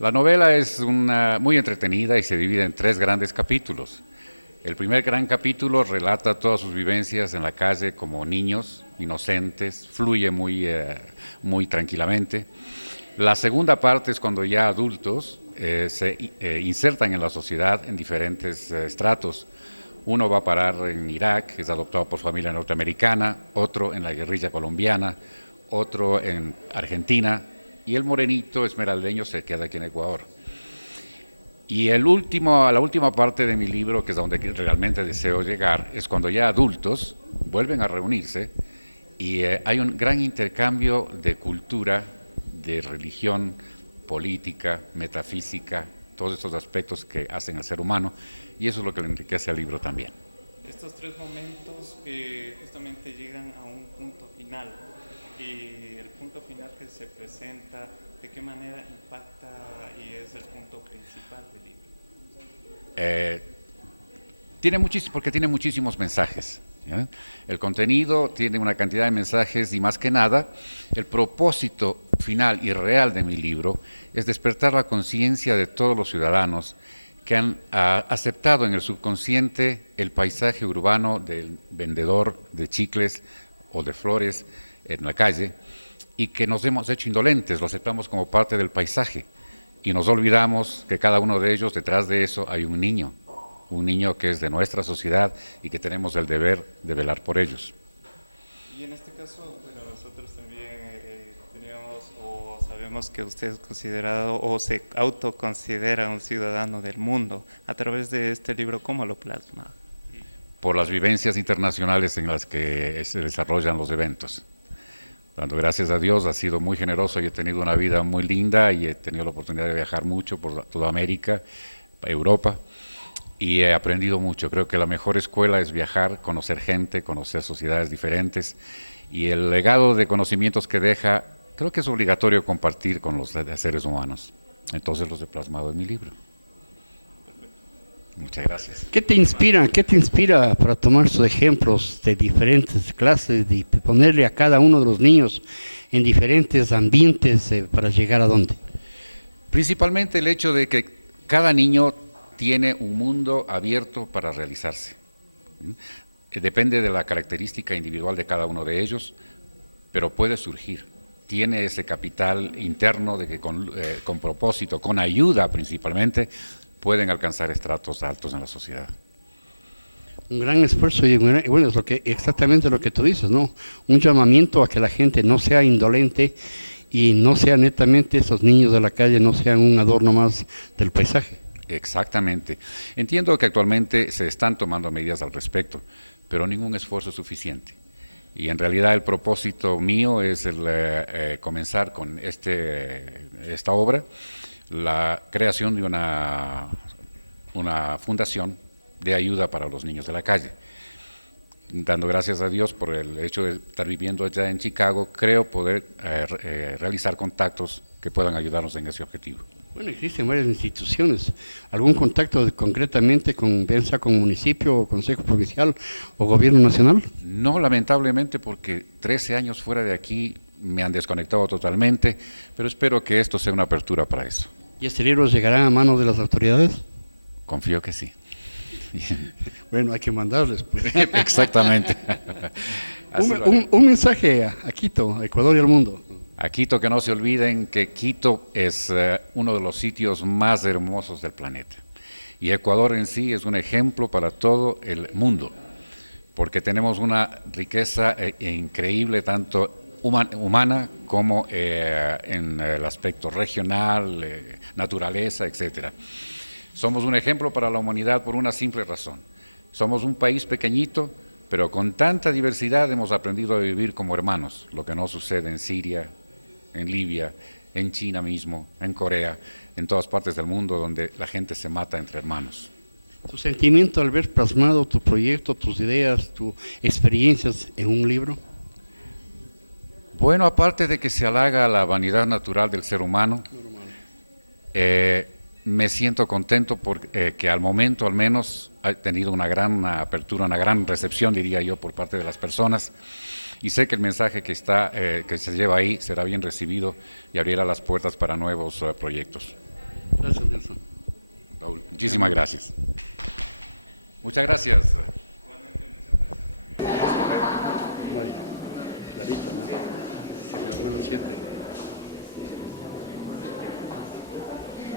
La novela es muy entretenida y se divide en tres grandes capítulos. El primer gran capítulo relata todas sus vivencias en la calle como niños, inocentes, fluye muy tranquilamente. La segunda parte es cuando ya adultos se insertan en la sociedad en diferentes estratos. Uno va a parar en Irak, es adoptado por familia norteamericana, otro en la guerrilla colombiana, otro en Argentina, y el morenito esmeraldeño se queda aquí en Ecuador. Y la última parte de mi libro, que es donde realmente deseo llegar, es cuando ya adultos vuelven a reunirse y hay un gran intercambio de cultura, de religión, política, metafísica, todos estos aspectos que hacen al ser humano, y eso es lo que le enriquece al libro también. Estos tres momentos justamente llegan a un punto final, y el punto final que se presenta, ¿de qué manera impacta y es el punto principal del libro? Porque tiene muchísimos mensajes, ¿ya? El contenido tiene una cantidad de mensajes y más que nada, el propósito final y real de mi libro es despertar la conciencia de todos los ciudadanos que han aceptado en el subconsciente el paisaje urbano del vendedor de chicles o de flores en la calle y que nos hemos hecho indolentes, lo aceptamos como parte del paisaje y nos olvidamos que cada uno de ellos, detrás de eso hay un niño que es de nuestra sociedad y que tenemos el deber de velar por ellos. Y en este caso, bueno, nosotros también teníamos o sabemos que usted es considerado o se autoconsidera un ciudadano del mundo. A través de este libro, ¿cómo lo plasma? Por las vivencias internacionales en las que se desarrollan los eventos. Dando gracias a Dios, ha sido muy generoso y he tenido una vida muy linda y he tenido la oportunidad de viajar mucho por toda América, Europa, y he aprendido mucho. Creo que la mejor escuela es viajar, conocer gente, conocer sociedades diferentes, y el legado de conocimientos que deja, creo que es obligatorio compartir con los seres humanos. Entonces los he plasmado en mi libro. Muchas gracias. ¿Qué te inspira? ¿Qué te inspira para tomar sus ejemplos de diferentes clases y ponerle a cada uno de los niños en diferentes ambientes para llegar a dónde? Principalmente el hecho de que cada niño tiene un mundo abierto para realizarse. Depende de la característica individual de cada uno de ellos, pero puede surgir. Tiene ese capital interno de que con propósito, con ayuda principalmente, pueden alcanzar estratos altos en la sociedad. Un gran esfuerzo y bueno, es exactamente lo que tú dices, ¿no? Un llamamiento a que la gente no sea indolente y no sea netamente esos niños de la calle, no sean un adorno más del paisaje. Exactamente. Entiendo que actualmente se están tomando medidas al respecto, pero ningún esfuerzo es suficiente. Y en realidad el propósito mío es comenzar con esta obra, la creación de una fundación de ayuda para los niños de la calle. Dando gracias a Dios por el hecho de estar viviendo allá en Chicago, creo poder realizar contactos que puedan ayudarnos en ese objetivo. Bueno, existen varias instituciones. ¿Algún contacto concretamente con municipio o consejo provincial o gobierno nacional? No, lamentablemente, porque 13 años fuera de aquí me han desconectado totalmente, pero espero que esto sea una apertura para eso. ¿Y este libro llegará a manos de las autoridades? Confío que sí. Bueno, hay que mandarles, pues. Exactamente. Un mensaje a Quito, a Ecuador y al mundo. A Quito, que no se olviden que Quito es uno de los sitios más hermosos del planeta. Y Ecuador en sí es un ejemplo para todo el mundo, porque tenemos una riqueza increíble, tanto humana como en el aspecto regional, naturaleza, etcétera. Somos un ejemplo para la humanidad por una simple razón. Somos un país pequeñito, pero con tanta diversidad hemos aprendido a vivir como hermanos, lo que no sucede en Siria, en Libia, en China mismo, en Corea, en todas partes del mundo donde la gente se mata entre hermanos. ¿Tu sentimiento al ver plasmado tu proyecto, tus ideas, tus experiencias en un libro? Bueno, aparte de que se halaga la vanidad natural del ser humano, me siento contento porque al momento al menos ha tenido una gran apertura, una gran recepción, diría yo, por parte de las personas, y sé que el mensaje que se lleva ahí será bien recibido y abrirá las puertas para nuevos proyectos. Gracias, Nelson. Raúl, muchísimas gracias. Muchas gracias. Vaya, clarito, ¿no? Se me fue los 7.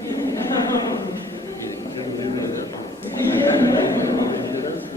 Y de coger un libro y darlo. Muy amable, muchas gracias.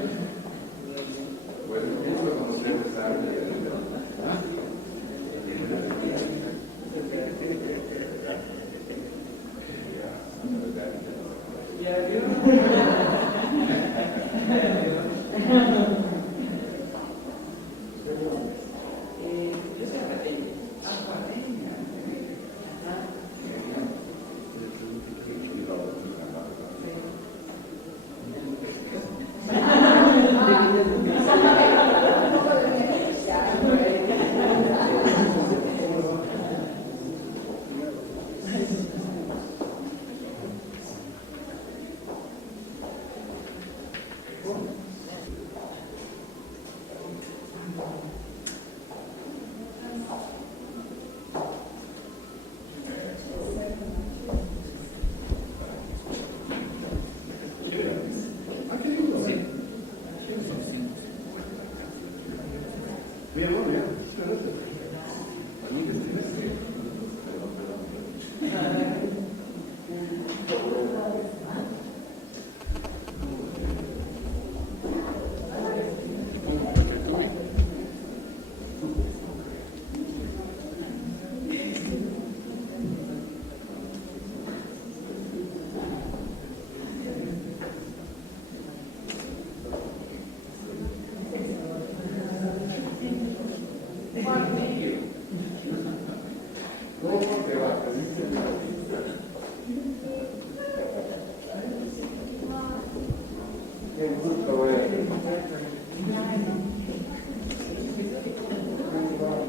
Le pongo para que tome.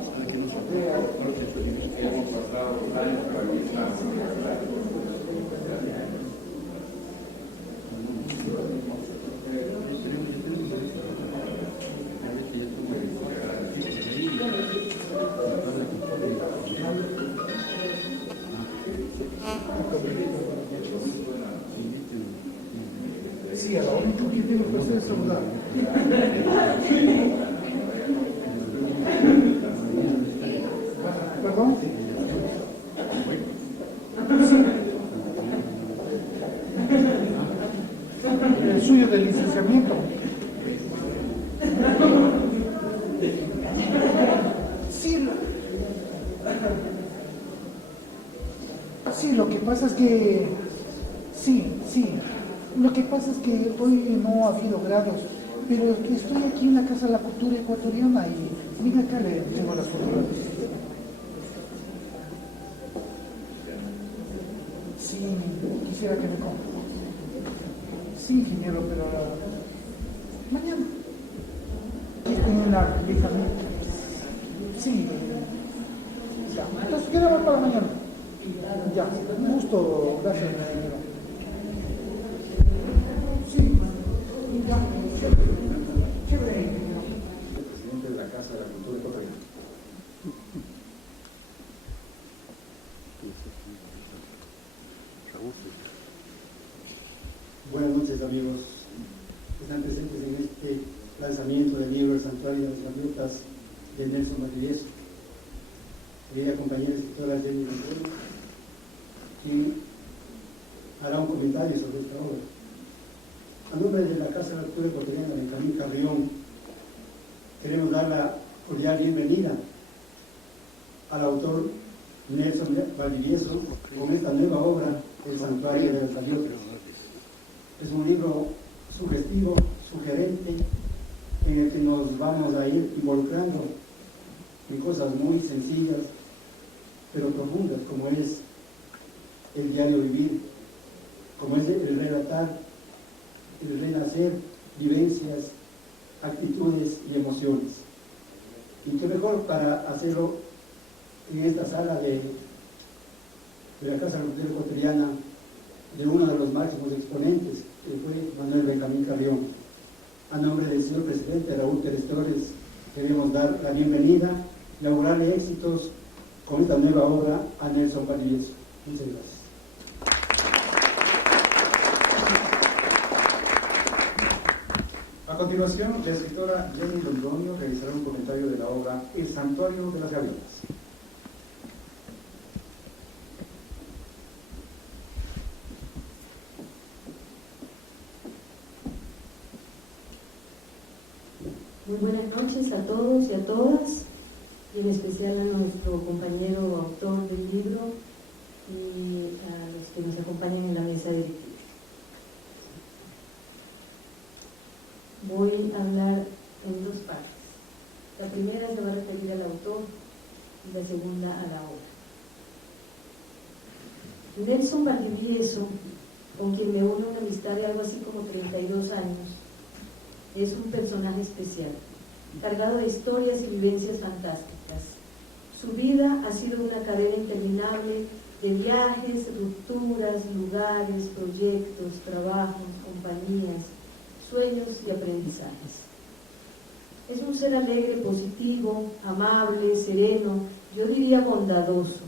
Sabe que nos faltó parte de su libro que ya hemos pasado años, pero aquí estamos. Ahorita ya tenemos el cuarto aquí por ahí. Sí, a la única que tiene que hacer es saludar. ¿Perdón? Sí. El suyo del licenciamiento. Sí, sí, lo que pasa es que... Sí. Lo que pasa es que hoy no ha habido grados, pero es que estoy aquí en la Casa de la Cultura Ecuatoriana y venga acá, le tengo las fotos. Sí, quisiera que me compre. Sí, ingeniero, pero mañana. Estoy en la vieja mía. Sí. Ya. Entonces quédame para mañana. Ya, un gusto. Gracias, ingeniero. Sí, ya, chévere. El presidente de la Casa de la Cultura Ecuatoriana. Buenas noches, amigos que están presentes en este lanzamiento del libro El Santuario de las Gaviotas de Nelson Valdivieso. Querida compañera escritora Jenny Ventura, quien hará un comentario sobre esta obra. A nombre de la Casa de la Cultura Ecuatoriana Benjamín Carrión, queremos dar la cordial bienvenida al autor Nelson Valdivieso con esta nueva obra, El Santuario de las Gaviotas. Es un libro sugestivo, sugerente, en el que nos vamos a ir involucrando en cosas muy sencillas, pero profundas, como es el diario vivir, como es el relatar, el renacer, vivencias, actitudes y emociones. Y qué mejor para hacerlo en esta sala de la Casa de la Cultura Ecuatoriana, de uno de los máximos exponentes, que fue Manuel Benjamín Carrión. A nombre del señor presidente Raúl Pérez Torres, queremos dar la bienvenida y augurarle éxitos con esta nueva obra a Nelson Valdivieso. Muchas gracias. A continuación, la escritora Jenny Londoño realizará un comentario de la obra El santuario de las gaviotas. Muy buenas noches a todos y a todas, y en especial a nuestro compañero autor del libro y a los que nos acompañan en la mesa directiva. Voy a hablar en dos partes. La primera se va a referir al autor y la segunda a la obra. Nelson Valdivieso, con quien me une una amistad de algo así como 32 años, es un personaje especial, cargado de historias y vivencias fantásticas. Su vida ha sido una cadena interminable de viajes, rupturas, lugares, proyectos, trabajos, compañías, sueños y aprendizajes. Es un ser alegre, positivo, amable, sereno, yo diría bondadoso,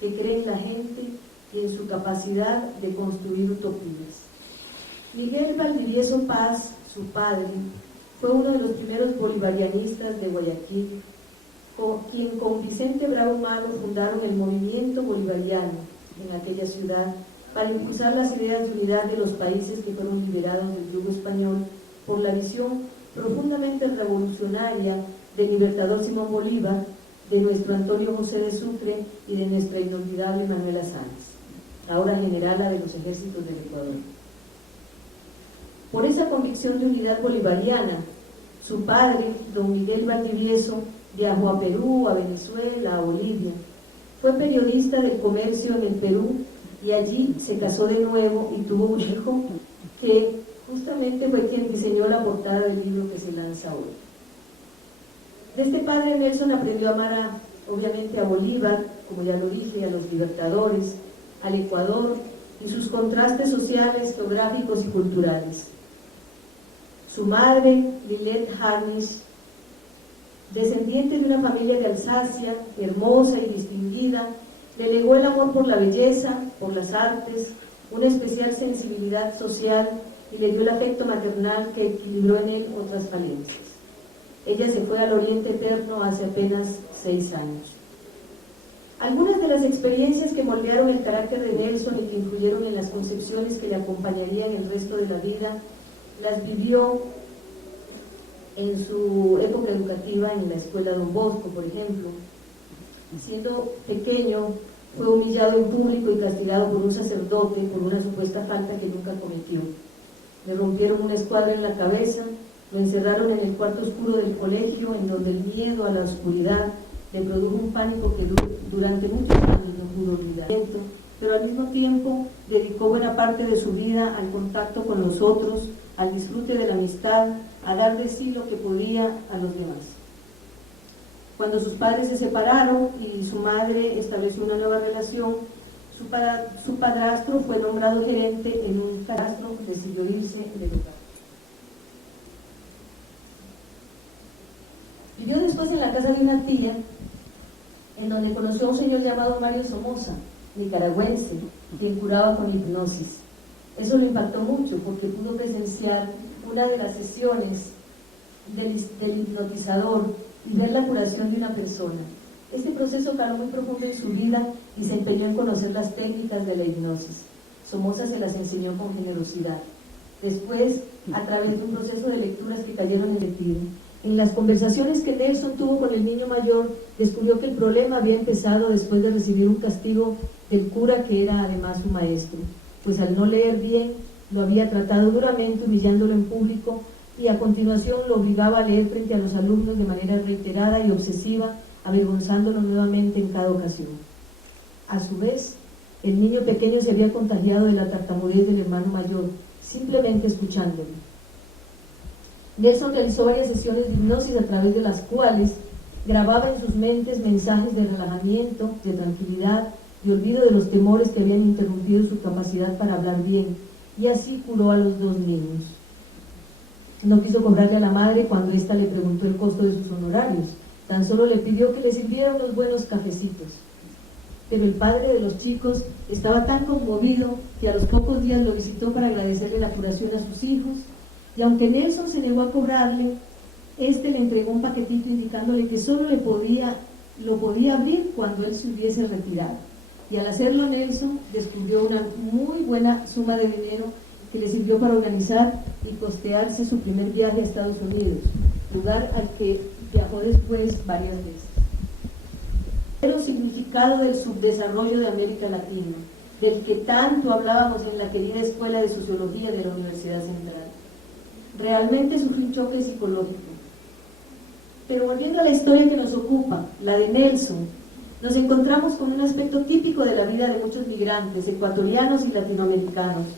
que cree en la gente y en su capacidad de construir utopías. Miguel Valdivieso Paz, su padre, fue uno de los primeros bolivarianistas de Guayaquil, quien con Vicente Bravo Malo fundaron el movimiento bolivariano en aquella ciudad para impulsar las ideas de unidad de los países que fueron liberados del yugo español por la visión profundamente revolucionaria del libertador Simón Bolívar, de nuestro Antonio José de Sucre y de nuestra inolvidable Manuela Sáenz, ahora generala de los ejércitos del Ecuador. Por esa convicción de unidad bolivariana, su padre, don Miguel Valdivieso, viajó a Perú, a Venezuela, a Bolivia. Fue periodista del comercio en el Perú y allí se casó de nuevo y tuvo un hijo que justamente fue quien diseñó la portada del libro que se lanza hoy. De este padre Nelson aprendió a amar obviamente a Bolívar, como ya lo dije, a los libertadores, al Ecuador y sus contrastes sociales, geográficos y culturales. Su madre, Lilette Harnisch, descendiente de una familia de Alsacia, hermosa y distinguida, le legó el amor por la belleza, por las artes, una especial sensibilidad social y le dio el afecto maternal que equilibró en él otras falencias. Ella se fue al Oriente Eterno hace apenas 6 años. Algunas de las experiencias que moldearon el carácter de Nelson y que influyeron en las concepciones que le acompañarían el resto de la vida, las vivió en su época educativa en la escuela Don Bosco, por ejemplo. Siendo pequeño, fue humillado en público y castigado por un sacerdote por una supuesta falta que nunca cometió. Le rompieron una escuadra en la cabeza, lo encerraron en el cuarto oscuro del colegio, en donde el miedo a la oscuridad le produjo un pánico que durante muchos años no pudo olvidar. Pero al mismo tiempo dedicó buena parte de su vida al contacto con los otros, al disfrute de la amistad, a dar de sí lo que podía a los demás. Cuando sus padres se separaron y su madre estableció una nueva relación, su padrastro fue nombrado gerente en un catastro, decidió irse del lugar. Vivió después en la casa de una tía, en donde conoció a un señor llamado Mario Somoza, nicaragüense, quien curaba con hipnosis. Eso lo impactó mucho porque pudo presenciar una de las sesiones del hipnotizador y ver la curación de una persona. Este proceso caló muy profundo en su vida y se empeñó en conocer las técnicas de la hipnosis. Somoza se las enseñó con generosidad. Después, a través de un proceso de lecturas que cayeron en retiro, en las conversaciones que Nelson tuvo con el niño mayor, descubrió que el problema había empezado después de recibir un castigo del cura que era además su maestro, pues al no leer bien, lo había tratado duramente, humillándolo en público, y a continuación lo obligaba a leer frente a los alumnos de manera reiterada y obsesiva, avergonzándolo nuevamente en cada ocasión. A su vez, el niño pequeño se había contagiado de la tartamudez del hermano mayor, simplemente escuchándolo. Nelson realizó varias sesiones de hipnosis a través de las cuales grababa en sus mentes mensajes de relajamiento, de tranquilidad, de olvido de los temores que habían interrumpido su capacidad para hablar bien, y así curó a los 2 niños. No quiso cobrarle a la madre cuando ésta le preguntó el costo de sus honorarios, tan solo le pidió que le sirviera unos buenos cafecitos. Pero el padre de los chicos estaba tan conmovido que a los pocos días lo visitó para agradecerle la curación a sus hijos, y aunque Nelson se negó a cobrarle, este le entregó un paquetito indicándole que solo lo podía abrir cuando él se hubiese retirado. Y al hacerlo, Nelson descubrió una muy buena suma de dinero que le sirvió para organizar y costearse su primer viaje a Estados Unidos, lugar al que viajó después varias veces. El significado del subdesarrollo de América Latina, del que tanto hablábamos en la querida Escuela de Sociología de la Universidad Central. Realmente sufrió un choque psicológico. Pero volviendo a la historia que nos ocupa, la de Nelson, nos encontramos con un aspecto típico de la vida de muchos migrantes, ecuatorianos y latinoamericanos,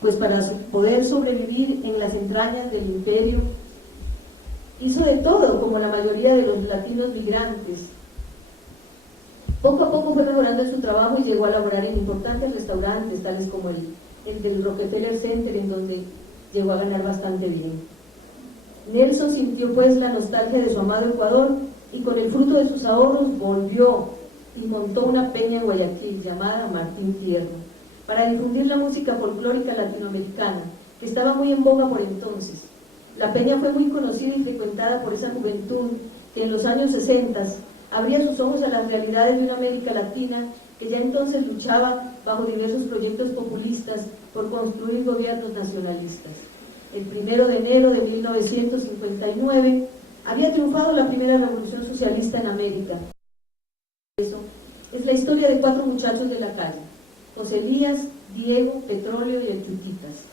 pues para poder sobrevivir en las entrañas del imperio, hizo de todo, como la mayoría de los latinos migrantes. Poco a poco fue mejorando en su trabajo y llegó a laborar en importantes restaurantes, tales como el del Rockefeller Center, en donde llegó a ganar bastante bien. Nelson sintió pues la nostalgia de su amado Ecuador y con el fruto de sus ahorros volvió y montó una peña en Guayaquil llamada Martín Fierro para difundir la música folclórica latinoamericana que estaba muy en boga por entonces. La peña fue muy conocida y frecuentada por esa juventud que en los años 60 abría sus ojos a las realidades de una América Latina que ya entonces luchaba bajo diversos proyectos populistas por construir gobiernos nacionalistas. El 1 de enero de 1959 había triunfado la primera revolución socialista en América. Eso es la historia de 4 muchachos de la calle, José Elías, Diego, Petróleo y el Chutitas,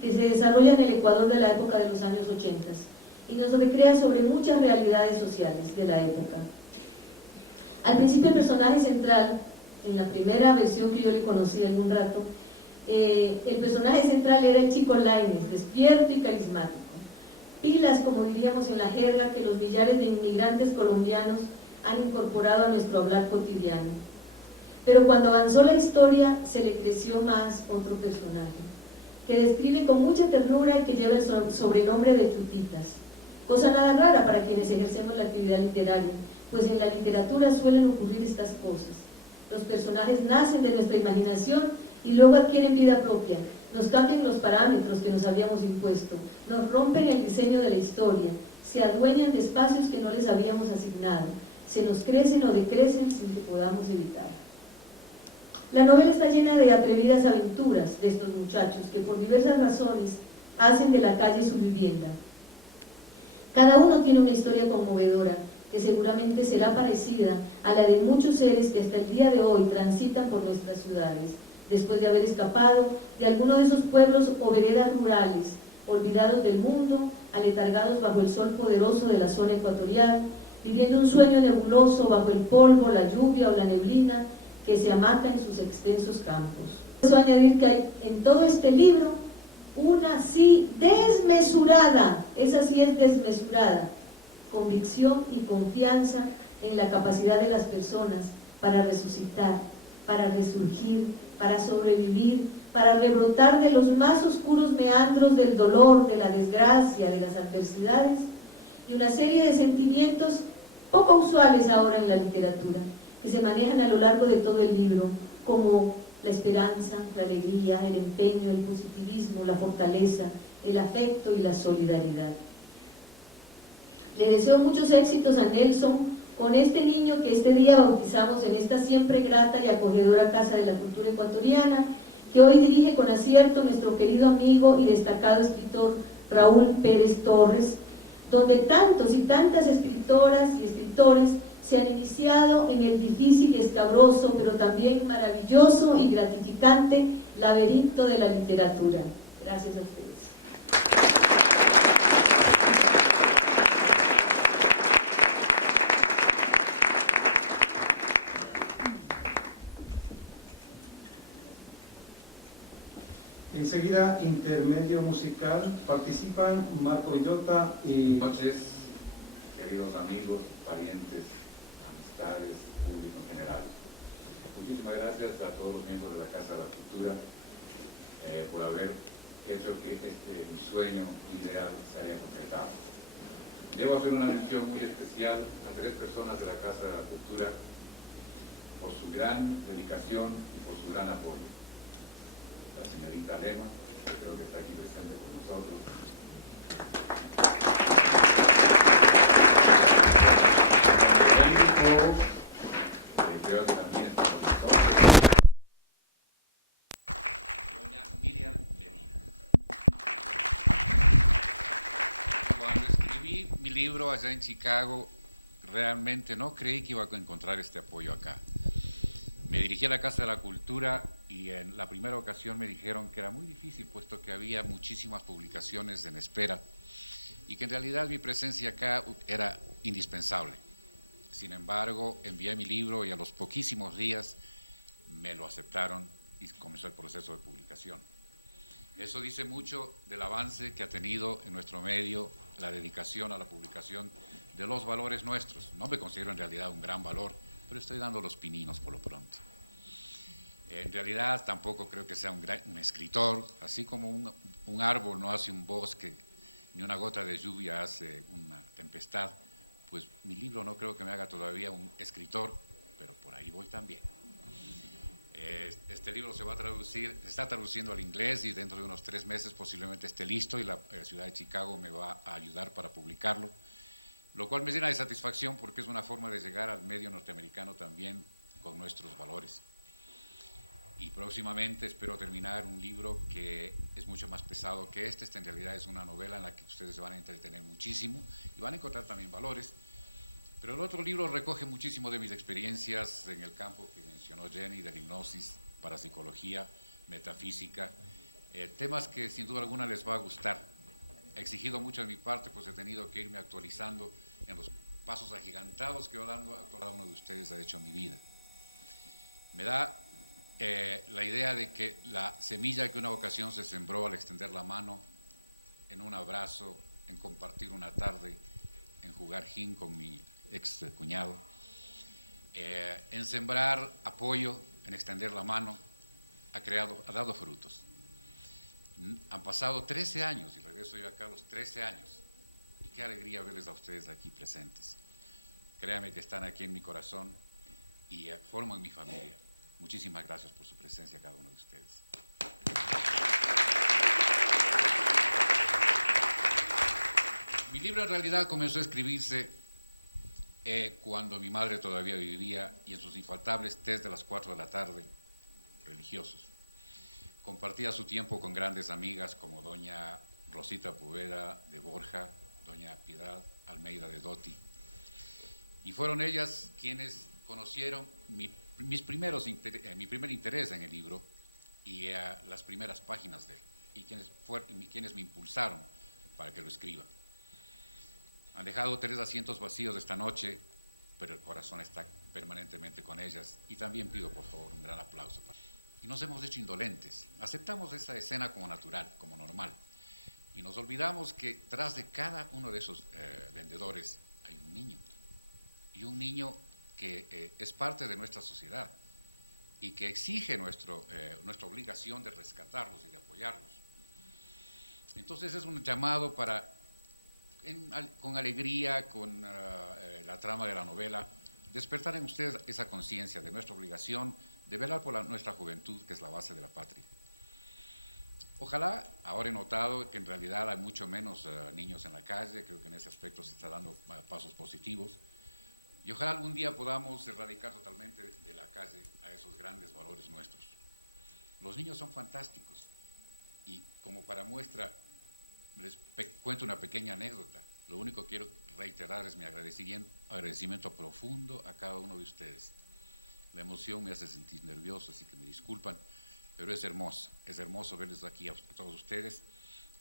que se desarrolla en el Ecuador de la época de los años 80 y nos recrea sobre muchas realidades sociales de la época. Al principio el personaje central, en la primera versión que yo le conocí algún rato, el personaje central era el chico Lainez, despierto y carismático. Pilas, como diríamos en la jerga, que los millares de inmigrantes colombianos han incorporado a nuestro hablar cotidiano. Pero cuando avanzó la historia, se le creció más otro personaje, que describe con mucha ternura y que lleva el sobrenombre de Chutitas. Cosa nada rara para quienes ejercemos la actividad literaria, pues en la literatura suelen ocurrir estas cosas. Los personajes nacen de nuestra imaginación y luego adquieren vida propia, nos cambian los parámetros que nos habíamos impuesto, nos rompen el diseño de la historia, se adueñan de espacios que no les habíamos asignado, se nos crecen o decrecen sin que podamos evitar. La novela está llena de atrevidas aventuras de estos muchachos que por diversas razones hacen de la calle su vivienda. Cada uno tiene una historia conmovedora que seguramente será parecida a la de muchos seres que hasta el día de hoy transitan por nuestras ciudades, después de haber escapado de alguno de esos pueblos o veredas rurales, olvidados del mundo, aletargados bajo el sol poderoso de la zona ecuatorial, viviendo un sueño nebuloso bajo el polvo, la lluvia o la neblina que se amaca en sus extensos campos. Por eso añadir que hay en todo este libro una sí desmesurada, esa sí es desmesurada, convicción y confianza en la capacidad de las personas para resucitar, para resurgir, para sobrevivir, para rebrotar de los más oscuros meandros del dolor, de la desgracia, de las adversidades, y una serie de sentimientos poco usuales ahora en la literatura, que se manejan a lo largo de todo el libro, como la esperanza, la alegría, el empeño, el positivismo, la fortaleza, el afecto y la solidaridad. Le deseo muchos éxitos a Nelson con este niño que este día bautizamos en esta siempre grata y acogedora Casa de la Cultura Ecuatoriana, que hoy dirige con acierto nuestro querido amigo y destacado escritor Raúl Pérez Torres, donde tantos y tantas escritoras y escritores se han iniciado en el difícil y escabroso, pero también maravilloso y gratificante laberinto de la literatura. Gracias a ustedes. Enseguida, intermedio musical, participan Marco Villota y... Buenas noches, queridos amigos, parientes, amistades, público en general. Muchísimas gracias a todos los miembros de la Casa de la Cultura por haber hecho que mi sueño ideal se haya concretado. Debo hacer una mención muy especial a 3 personas de la Casa de la Cultura por su gran dedicación y por su gran apoyo. La señorita Lema, que creo que está aquí presente con nosotros, libro allá en Chicago, realmente no creí que iba a encontrar este apoyo acá. Me dirigí a la Casa de la Cultura y en la primera ocasión me dijeron que era muy difícil, puesto que había muchísimas publicaciones en espera y que en realidad mi presencia acá era indispensable. Sin embargo, envié mi libro y a los poquísimos días me lo aceptaron y comenzó el proceso de publicación. Eso dice mucho del avance que ha tenido en nuestro medio la dedicación a la publicación de los valores nuestros. No me considero en realidad un gran valor, pero estoy dando los pininos por lo pronto. En realidad tampoco creo que sea un escritor, así como un árbol no hace un bosque, ni una gota de lluvia hace una tempestad, pues mi libro no creo que me haga todavía un escritor, pero por ahí voy también. Este libro se está traduciendo al inglés y dentro de unos 3 meses posiblemente esté listo y la ciudad de Chicago me va a ayudar para publicarlo, lo cual me llena de satisfacción porque es una forma de llegar al medio norteamericano también con nuestros valores. Y próximamente espero terminar un libro que es mucho más pesado que este en realidad es una novela en la que ustedes se van a entretener muchísimo y van a encontrar también valores. Pero el otro libro recoge muchísimo de mis experiencias en el campo que mencionó Jenny, de la hipnosis, parapsicología, metafísica, temas que sin duda alguna les va a gustar. He exigido mucho de mi parte, pues he tenido que irme actualizando en los pasos agigantados que cada uno de ustedes ha hecho en mi vida. Me da la idea de que la semilla que una ocasión se sembró al extender la mano, en un abrazo, en compartir una tarde, en jugar gin con mi ex cuñado, en sembrar apoyo, en extender la mano, ha dado frutos. Han pasado 13 años y regreso yo acá a los 13 años y qué alegría verles a ustedes aquí presentes. Créanme que están aquí en mi corazón y forman mi familia. Muchísimas gracias por su presencia cada uno de ustedes. Mi libro en realidad comenzó a escribirse cuando mi madre todavía vivía y en sus infaltables tés de las 4 de la tarde, religiosos. Compartía su tiempo con grandes amigas como doña Rosita Poveda de Borja, doña Piedad Almeida de Dotti. Y fueron ellas quienes conocieron mi primer interés en el libro y las primeras páginas de él, y quienes me impulsaron para que lo escriba. Han dejado 3 asientos vacíos esta noche, pero el corazón está permanentemente con ellas, y también pido por favor un gran aplauso. Y nos hemos hecho indolentes, aceptamos esa escena como natural, como normal, y nos olvidamos que tras de cada uno de esos vendedores hay un niño, y un niño que es parte de nuestra sociedad y que exige nuestra obligación de rescatarlos y de apoyarlos. Entonces es un llamado para, con alegría, con la trama de la novela, despertar en ustedes esa conciencia de nuestra obligación de velar por nuestra juventud, que es la base de la patria. Ojalá, ahora he notado que en realidad hay mucho menos niños en la calle, creo que en ese aspecto se está dando pasos positivos, y ojalá algún día podamos erradicar totalmente de la calle a esos grandes valores nuestros. Los niños son fantásticos y como para muestra les cuento una pequeña anécdota. Lo único que quiero reiterar es mi agradecimiento profundo a cada uno de ustedes. La emoción me hace sentir nervioso, así que me disculpan, pero es hermoso verles aquí a todos ustedes,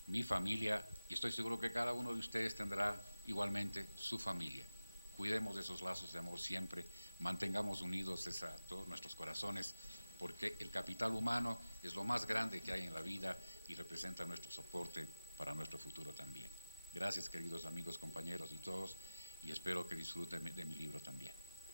mi familia, y estoy seguro que cada uno de ustedes tendrá igualmente su familia. Cuidemos de esos lazos de amor siempre, mantengamos unidos todos nuestros corazones, porque el capital humano es lo más grande que hay en la vida y representa nuestro soporte para nuestro futuro también. Gracias, queridos amigos, compañeros y todos, y espero que disfruten de mi libro también.